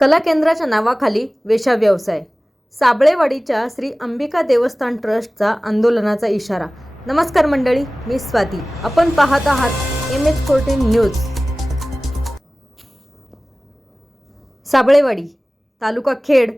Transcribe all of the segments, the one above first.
कला केंद्राच्या नावाखाली वेशा व्यवसाय साबळेवाडीच्या श्री अंबिका देवस्थान ट्रस्टचा आंदोलनाचा इशारा. नमस्कार मंडळी मी स्वाती. आपण पाहत आहात M H fourteen news Sablewadi taluka Khed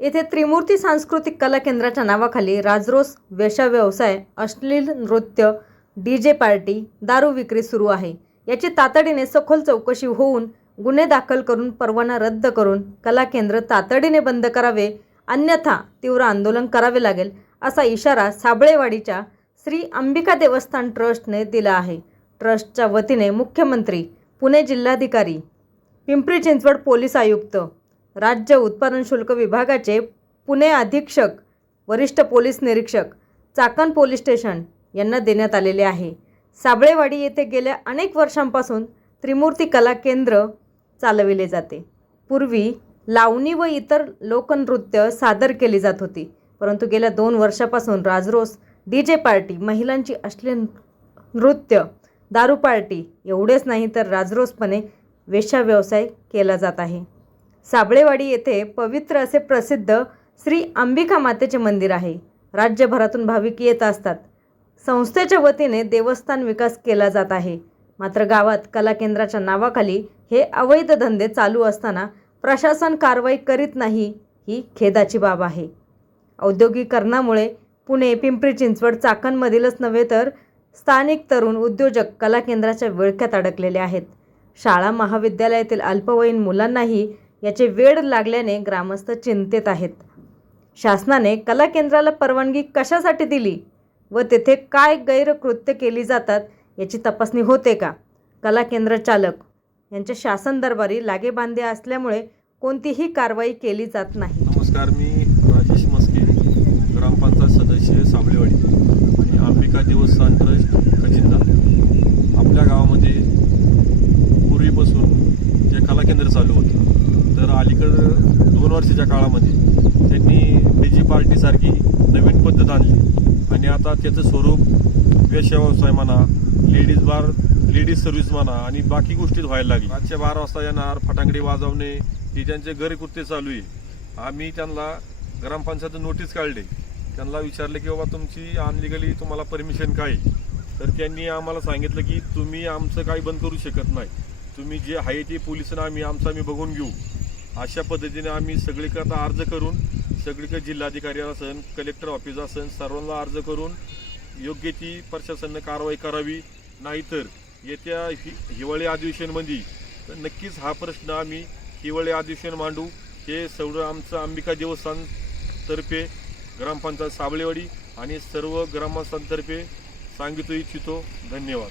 येथे त्रिमूर्ती सांस्कृतिक कला केंद्राच्या नावाखाली राजरोस वेशा व्यवसाय अश्लील नृत्य डी जे पार्टी दारू विक्री सुरू आहे. याची तातडीने सखोल चौकशी होऊन गुन्हे दाखल करून परवाना रद्द करून कला केंद्र तातडीने बंद करावे अन्यथा तीव्र आंदोलन करावे लागेल असा इशारा साबळेवाडीच्या श्री अंबिका देवस्थान ट्रस्टने दिला आहे. ट्रस्टच्या वतीने मुख्यमंत्री पुणे जिल्हाधिकारी पिंपरी चिंचवड पोलीस आयुक्त राज्य उत्पादन शुल्क विभागाचे पुणे अधीक्षक वरिष्ठ पोलीस निरीक्षक चाकण पोलीस स्टेशन यांना देण्यात आलेले आहे. साबळेवाडी येथे गेल्या अनेक वर्षांपासून त्रिमूर्ती कला केंद्र चालविले जाते. पूर्वी लावणी व इतर लोकनृत्य सादर केली जात होती. परंतु गेल्या दोन वर्षापासून राजरोस डी जे पार्टी महिलांची अश्लील नृत्य दारू पार्टी एवढेच नाही तर राजरोसपणे वेश्या व्यवसाय केला जात आहे. साबळेवाडी येथे पवित्र असे प्रसिद्ध श्री अंबिका मातेचे मंदिर आहे. राज्यभरातून भाविक येत असतात. संस्थेच्या वतीने देवस्थान विकास केला जात आहे. मात्र गावात कला केंद्राच्या नावाखाली हे अवैध धंदे चालू असताना प्रशासन कारवाई करीत नाही ही खेदाची बाब आहे. औद्योगिकरणामुळे पुणे पिंपरी चिंचवड चाकणमधीलच नव्हे तर स्थानिक तरुण उद्योजक कला केंद्राच्या विळख्यात अडकलेले आहेत. शाळा महाविद्यालयातील अल्पवयीन मुलांनाही याचे वेड लागल्याने ग्रामस्थ चिंतेत आहेत. शासनाने कला केंद्राला परवानगी कशासाठी दिली व तेथे काय गैरकृत्य केली जातात याची तपासणी होते का? कला केंद्र चालक यांच्या शासन दरबारी लागेबांधे असल्यामुळे कोणतीही कारवाई केली जात नाही. नमस्कार मी राजेश मस्के ग्रामपंचायत सदस्य साबळेवाडी आणि अंबिका देवस्थान ट्रस्ट खजिंदा आपल्या गावामध्ये पूर्वीपासून जे कला केंद्र चालू होतं तर अलीकडं दोन वर्षाच्या काळामध्ये त्यांनी डी पार्टीसारखी नवीन पद्धत आणली. आणि आता त्याचं स्वरूप वेश्या व्यवसाय म्हणा लेडीज बार लेडीज सर्व्हिस म्हणा आणि बाकी गोष्टीत व्हायला लागली. आजच्या बारा वाजता येणार फटांगडी वाजवणे हे त्यांचे गैरकृत्य चालू आहे आम्ही त्यांना ग्रामपंचायत नोटीस काढले. त्यांना विचारले की बाबा तुमची अनलिगली तुम्हाला परमिशन काय आहे? तर त्यांनी आम्हाला सांगितलं की तुम्ही आमचं काही बंद करू शकत नाही. तुम्ही जे आहे ते पोलिसांना आम्ही आमचं आम्ही बघून घेऊ. अशा पद्धतीने आम्ही सगळीकडे अर्ज करून सगळीकडे जिल्हाधिकारी असन कलेक्टर ऑफिस असन सर्वांना अर्ज करून योग्य ती प्रशासनानं कारवाई करावी. नाहीतर येत्या हि हिवाळी अधिवेशनमध्ये तर नक्कीच हा प्रश्न आम्ही हिवाळी अधिवेशन मांडू. हे सगळं आमचं अंबिका देवस्थानतर्फे ग्रामपंचायत साबळेवाडी आणि सर्व ग्रामस्थांतर्फे सांगितू इच्छितो. धन्यवाद.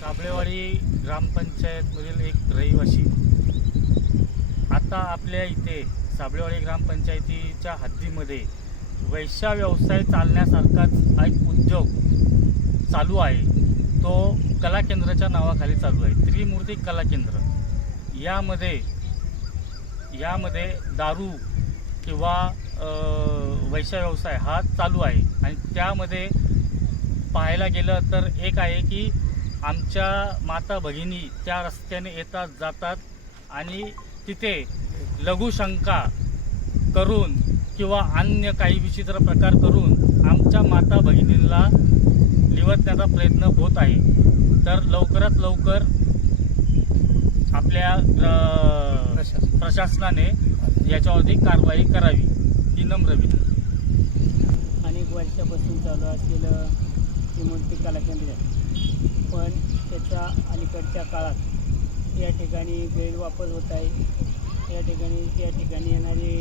साबळेवाडी ग्रामपंचायतमधील एक रहिवासी आता आपल्या इथे साबळेवाडी ग्रामपंचायतीच्या हद्दीमध्ये वैश्या व्यवसाय चालण्यासारखाच एक उद्योग चालू आहे. तो कला केंद्राच्या नावाखाली चालू आहे. त्रिमूर्ती कला केंद्र. यामध्ये यामध्ये दारू किंवा वैश्य व्यवसाय हा चालू आहे. आणि त्यामध्ये पाहायला गेलं तर एक आहे की आमच्या माता भगिनी त्या रस्त्याने येतात जातात आणि तिथे लघुशंका करून किंवा अन्य काही विचित्र प्रकार करून आमच्या माता भगिनींना लिवतण्याचा प्रयत्न होत आहे. तर लवकरात लवकर आपल्या प्रशासनाने. याच्यावरती कारवाई करावी ही नम्र विनंती. अनेक वर्षापासून चालू असलेलं त्रिमूर्ती कला केंद्र आहे. पण त्याचा अलीकडच्या काळात या ठिकाणी गैरवापर होत आहे. या ठिकाणी त्या ठिकाणी येणारे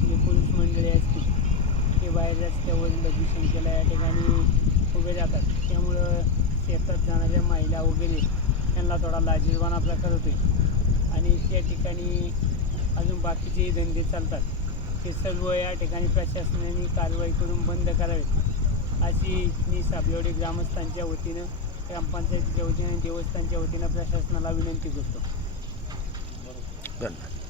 जे पुरुष मंडळी असतील ते बाहेर रस्त्यावर लघुशंकेला या ठिकाणी उभे राहतात. त्यामुळं शेतात जाणाऱ्या महिला वगैरे त्यांना थोडा लाजीरवाना प्रकार होतो आणि त्या ठिकाणी अजून बाकीचेही धंदे चालतात. ते सर्व या ठिकाणी प्रशासनाने कारवाई करून बंद करावे अशी मी साबलेवाडी ग्रामस्थांच्या वतीनं ग्रामपंचायतीच्या वतीने देवस्थानच्या वतीनं प्रशासनाला विनंती करतो. धन्यवाद.